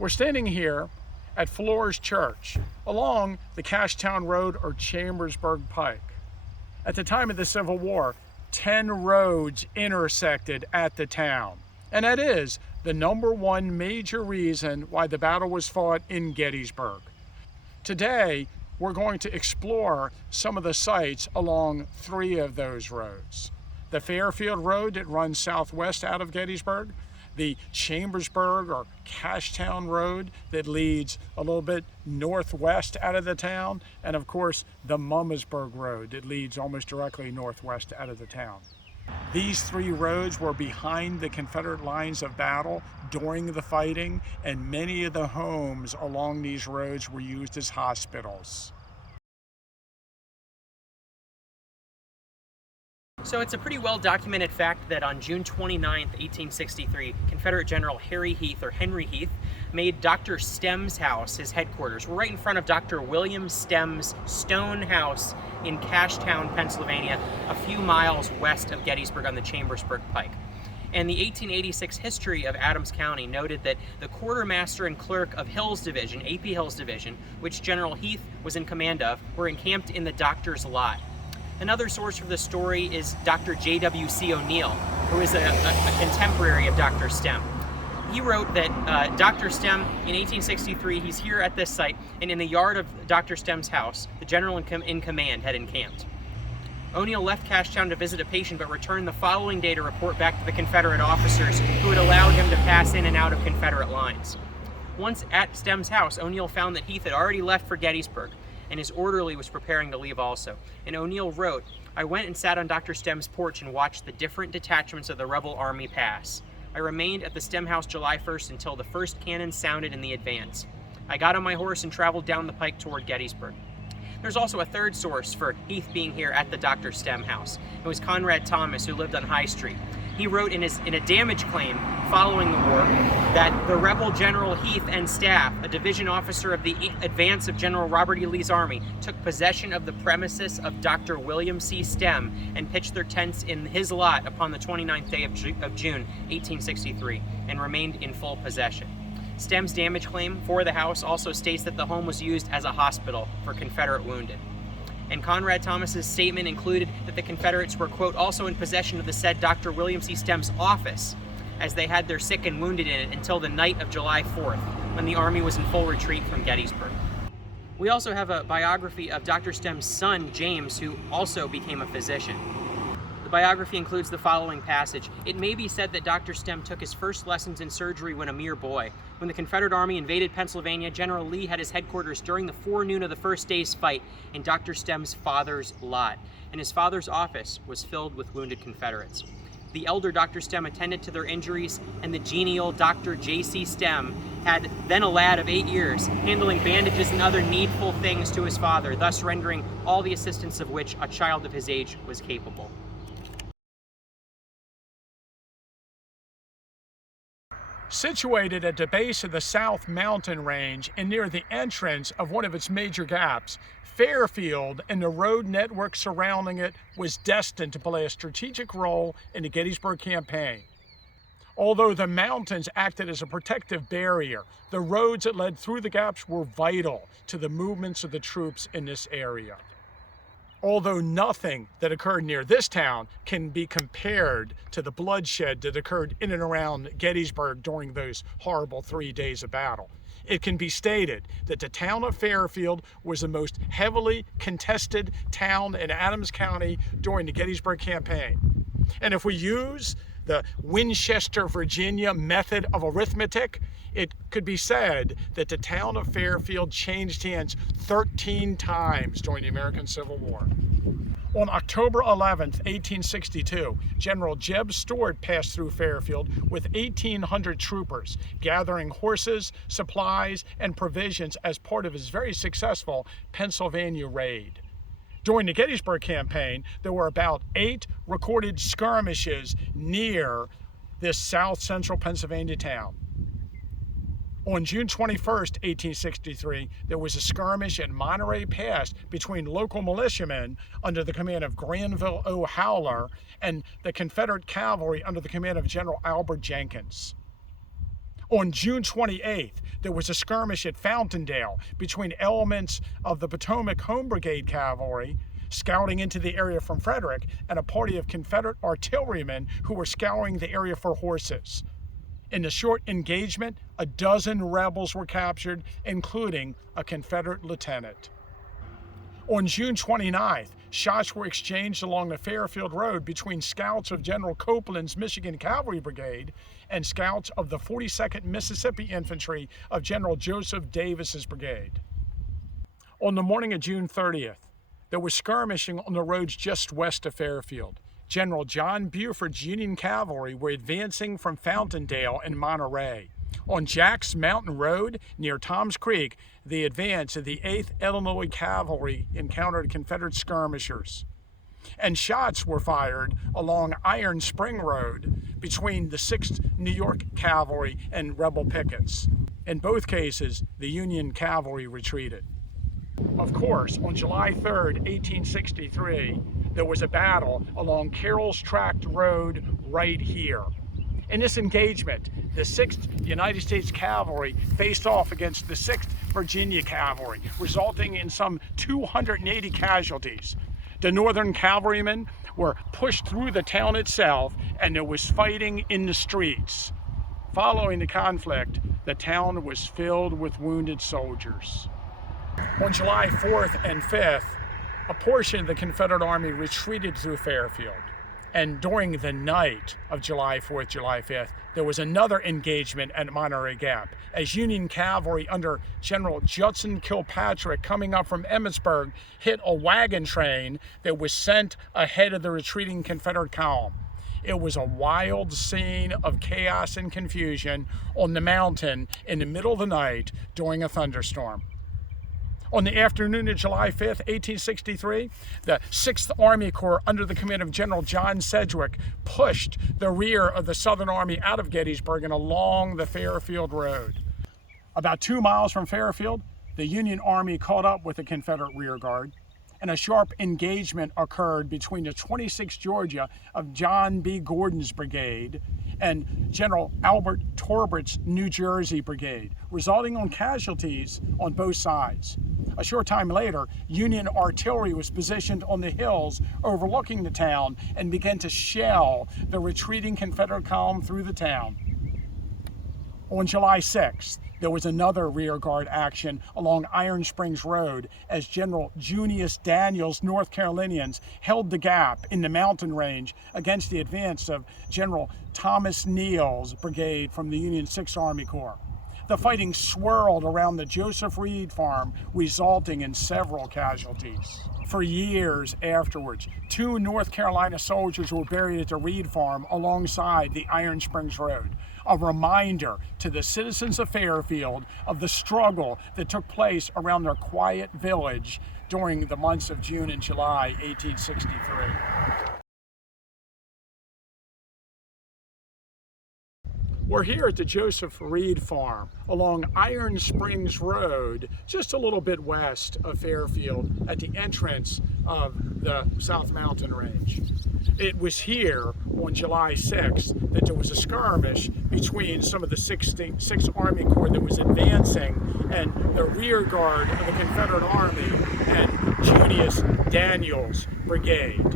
We're standing here at Flores Church along the Cashtown Road or Chambersburg Pike. At the time of the Civil War, 10 roads intersected at the town. And that is the #1 major reason why the battle was fought in Gettysburg. Today, we're going to explore some of the sites along 3 of those roads. The Fairfield Road that runs southwest out of Gettysburg, the Chambersburg or Cashtown Road that leads a little bit northwest out of the town, and of course the Mummasburg Road that leads almost directly northwest out of the town. These 3 roads were behind the Confederate lines of battle during the fighting, and many of the homes along these roads were used as hospitals. So it's a pretty well documented fact that on June 29, 1863, Confederate General Henry Heath made Dr. Stem's house his headquarters. We're right in front of Dr. William Stem's stone house in Cashtown, Pennsylvania, a few miles west of Gettysburg on the Chambersburg Pike. And the 1886 history of Adams County noted that the quartermaster and clerk of Hill's Division, A.P. Hill's Division, which General Heath was in command of, were encamped in the doctor's lot. Another source for the story is Dr. J.W.C. O'Neill, who is a contemporary of Dr. Stem. He wrote that Dr. Stem, in 1863, he's here at this site, and in the yard of Dr. Stem's house, the general in command had encamped. O'Neill left Cashtown to visit a patient, but returned the following day to report back to the Confederate officers who had allowed him to pass in and out of Confederate lines. Once at Stem's house, O'Neill found that Heath had already left for Gettysburg, and his orderly was preparing to leave also. And O'Neill wrote, "I went and sat on Dr. Stem's porch and watched the different detachments of the rebel army pass. I remained at the Stem house July 1st until the first cannon sounded in the advance. I got on my horse and traveled down the pike toward Gettysburg." There's also a third source for Heath being here at the Dr. Stem house. It was Conrad Thomas, who lived on High Street. He wrote in a damage claim following the war that the rebel General Heath and staff, a division officer of the advance of General Robert E. Lee's army, took possession of the premises of Dr. William C. Stem and pitched their tents in his lot upon the 29th day of June, 1863, and remained in full possession. Stem's damage claim for the house also states that the home was used as a hospital for Confederate wounded. And Conrad Thomas's statement included that the Confederates were, quote, also in possession of the said Dr. William C. Stem's office, as they had their sick and wounded in it until the night of July 4th, when the army was in full retreat from Gettysburg. We also have a biography of Dr. Stem's son, James, who also became a physician. The biography includes the following passage. "It may be said that Dr. Stem took his first lessons in surgery when a mere boy. When the Confederate Army invaded Pennsylvania, General Lee had his headquarters during the forenoon of the first day's fight in Dr. Stem's father's lot, and his father's office was filled with wounded Confederates. The elder Dr. Stem attended to their injuries, and the genial Dr. J.C. Stem had, then a lad of 8 years, handling bandages and other needful things to his father, thus rendering all the assistance of which a child of his age was capable." Situated at the base of the South Mountain Range and near the entrance of one of its major gaps, Fairfield and the road network surrounding it was destined to play a strategic role in the Gettysburg campaign. Although the mountains acted as a protective barrier, the roads that led through the gaps were vital to the movements of the troops in this area. Although nothing that occurred near this town can be compared to the bloodshed that occurred in and around Gettysburg during those horrible 3 days of battle, it can be stated that the town of Fairfield was the most heavily contested town in Adams County during the Gettysburg campaign. And if we use the Winchester, Virginia method of arithmetic, it could be said that the town of Fairfield changed hands 13 times during the American Civil War. On October 11th, 1862, General Jeb Stuart passed through Fairfield with 1,800 troopers, gathering horses, supplies, and provisions as part of his very successful Pennsylvania raid. During the Gettysburg campaign, there were about 8 recorded skirmishes near this south-central Pennsylvania town. On June 21st, 1863, there was a skirmish at Monterey Pass between local militiamen under the command of Granville O. Howler and the Confederate cavalry under the command of General Albert Jenkins. On June 28th, there was a skirmish at Fountaindale between elements of the Potomac Home Brigade Cavalry scouting into the area from Frederick and a party of Confederate artillerymen who were scouring the area for horses. In the short engagement, a dozen rebels were captured, including a Confederate lieutenant. On June 29th, shots were exchanged along the Fairfield Road between scouts of General Copeland's Michigan Cavalry Brigade and scouts of the 42nd Mississippi Infantry of General Joseph Davis's brigade. On the morning of June 30th, there was skirmishing on the roads just west of Fairfield. General John Buford's Union Cavalry were advancing from Fountaindale and Monterey. On Jack's Mountain Road near Tom's Creek, the advance of the 8th Illinois Cavalry encountered Confederate skirmishers. And shots were fired along Iron Spring Road between the 6th New York Cavalry and rebel pickets. In both cases, the Union Cavalry retreated. Of course, on July 3rd, 1863, there was a battle along Carroll's Tract Road right here. In this engagement, the 6th United States Cavalry faced off against the 6th Virginia Cavalry, resulting in some 280 casualties. The Northern cavalrymen were pushed through the town itself, and there was fighting in the streets. Following the conflict, the town was filled with wounded soldiers. On July 4th and 5th, a portion of the Confederate Army retreated through Fairfield. And during the night of July 4th, July 5th, there was another engagement at Monterey Gap as Union cavalry under General Judson Kilpatrick coming up from Mummasburg hit a wagon train that was sent ahead of the retreating Confederate column. It was a wild scene of chaos and confusion on the mountain in the middle of the night during a thunderstorm. On the afternoon of July 5th, 1863, the 6th Army Corps under the command of General John Sedgwick pushed the rear of the Southern Army out of Gettysburg and along the Fairfield Road. About 2 miles from Fairfield, the Union Army caught up with the Confederate rear guard, and a sharp engagement occurred between the 26th Georgia of John B. Gordon's brigade and General Albert Torbert's New Jersey brigade, resulting in casualties on both sides. A short time later, Union artillery was positioned on the hills overlooking the town and began to shell the retreating Confederate column through the town. On July 6th, there was another rearguard action along Iron Springs Road as General Junius Daniel's North Carolinians held the gap in the mountain range against the advance of General Thomas Neal's brigade from the Union 6th Army Corps. The fighting swirled around the Joseph Reed farm, resulting in several casualties. For years afterwards, 2 North Carolina soldiers were buried at the Reed farm alongside the Iron Springs Road, a reminder to the citizens of Fairfield of the struggle that took place around their quiet village during the months of June and July 1863. We're here at the Joseph Reed Farm along Iron Springs Road, just a little bit west of Fairfield at the entrance of the South Mountain Range. It was here on July 6th that there was a skirmish between some of the 6th Army Corps that was advancing and the rear guard of the Confederate Army and Junius Daniel's brigade.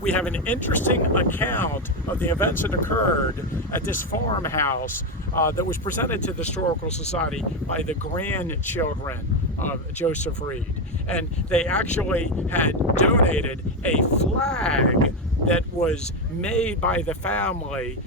We have an interesting account of the events that occurred at this farmhouse that was presented to the Historical Society by the grandchildren of Joseph Reed. And they actually had donated a flag that was made by the family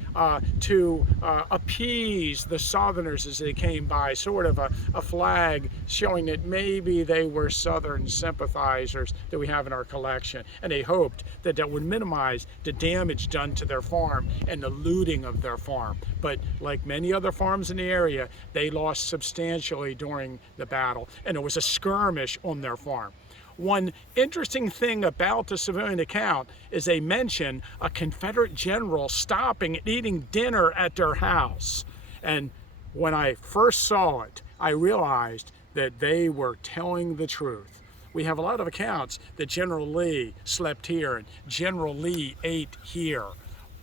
to appease the Southerners as they came by, sort of a flag showing that maybe they were Southern sympathizers that we have in our collection. And they hoped that that would minimize the damage done to their farm and the looting of their farm. But like many other farms in the area, they lost substantially during the battle, and there was a skirmish on their farm. One interesting thing about the civilian account is they mention a Confederate general stopping and eating dinner at their house. And when I first saw it, I realized that they were telling the truth. We have a lot of accounts that General Lee slept here and General Lee ate here.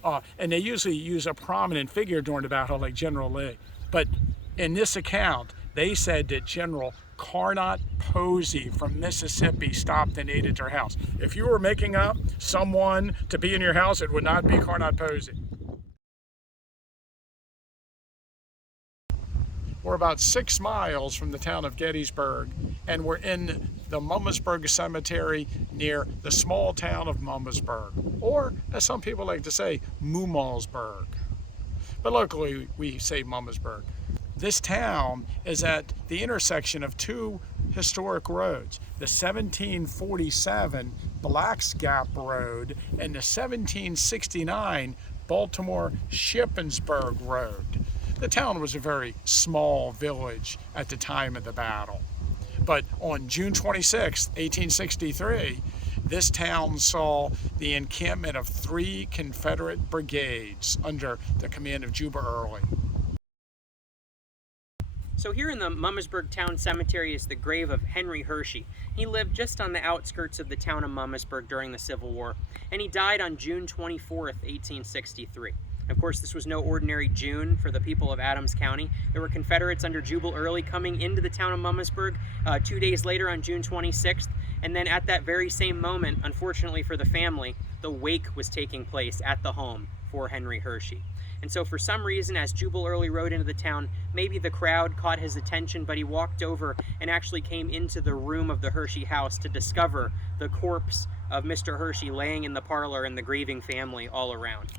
And they usually use a prominent figure during the battle, like General Lee. But in this account, they said that General Carnot Posey from Mississippi stopped and ate at their house. If you were making up someone to be in your house, it would not be Carnot Posey. We're about 6 miles from the town of Gettysburg, and we're in the Mummasburg Cemetery near the small town of Mummasburg, or as some people like to say, Mummasburg. But locally we say Mummasburg. This town is at the intersection of 2 historic roads, the 1747 Black's Gap Road and the 1769 Baltimore Shippensburg Road. The town was a very small village at the time of the battle. But on June 26, 1863, this town saw the encampment of 3 Confederate brigades under the command of Juba Early. So here in the Mummasburg Town Cemetery is the grave of Henry Hershey. He lived just on the outskirts of the town of Mummasburg during the Civil War, and he died on June 24th, 1863. Of course, this was no ordinary June for the people of Adams County. There were Confederates under Jubal Early coming into the town of Mummasburg 2 days later on June 26th, and then at that very same moment, unfortunately for the family, the wake was taking place at the home for Henry Hershey. And so for some reason, as Jubal Early rode into the town, maybe the crowd caught his attention, but he walked over and actually came into the room of the Hershey house to discover the corpse of Mr. Hershey laying in the parlor and the grieving family all around.